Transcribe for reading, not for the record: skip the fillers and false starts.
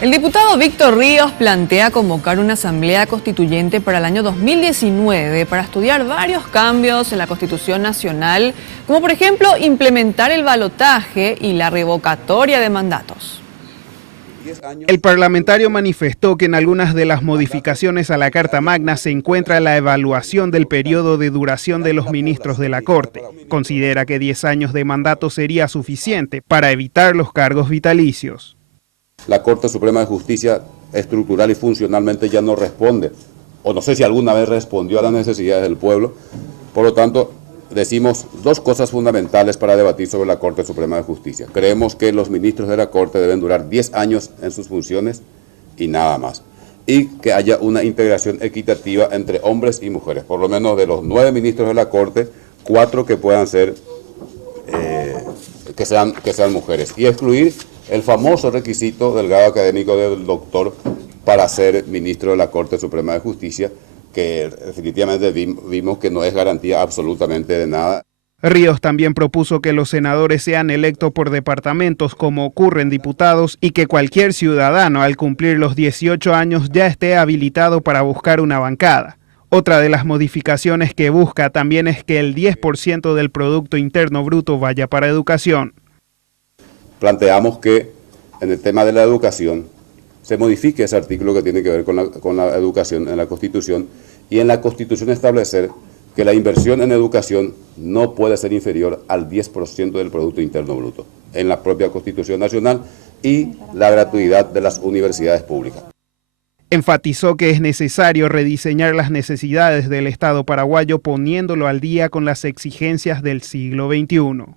El diputado Víctor Ríos plantea convocar una asamblea constituyente para el año 2019 para estudiar varios cambios en la Constitución Nacional, como por ejemplo implementar el balotaje y la revocatoria de mandatos. El parlamentario manifestó que en algunas de las modificaciones a la Carta Magna se encuentra la evaluación del periodo de duración de los ministros de la Corte. Considera que 10 años de mandato sería suficiente para evitar los cargos vitalicios. La Corte Suprema de Justicia estructural y funcionalmente ya no responde, o no sé si alguna vez respondió a las necesidades del pueblo. Por lo tanto, decimos dos cosas fundamentales para debatir sobre la Corte Suprema de Justicia. Creemos que los ministros de la Corte deben durar 10 años en sus funciones y nada más. Y que haya una integración equitativa entre hombres y mujeres. Por lo menos de los 9 ministros de la Corte, 4 que puedan ser, que sean mujeres. Y excluir el famoso requisito del grado académico del doctor para ser ministro de la Corte Suprema de Justicia, que definitivamente vimos que no es garantía absolutamente de nada. Ríos también propuso que los senadores sean electos por departamentos como ocurre en diputados y que cualquier ciudadano al cumplir los 18 años ya esté habilitado para buscar una bancada. Otra de las modificaciones que busca también es que el 10% del Producto Interno Bruto vaya para educación. Planteamos que en el tema de la educación se modifique ese artículo que tiene que ver con la educación en la Constitución y en la Constitución establecer que la inversión en educación no puede ser inferior al 10% del Producto Interno Bruto en la propia Constitución Nacional y la gratuidad de las universidades públicas. Enfatizó que es necesario rediseñar las necesidades del Estado paraguayo poniéndolo al día con las exigencias del siglo XXI.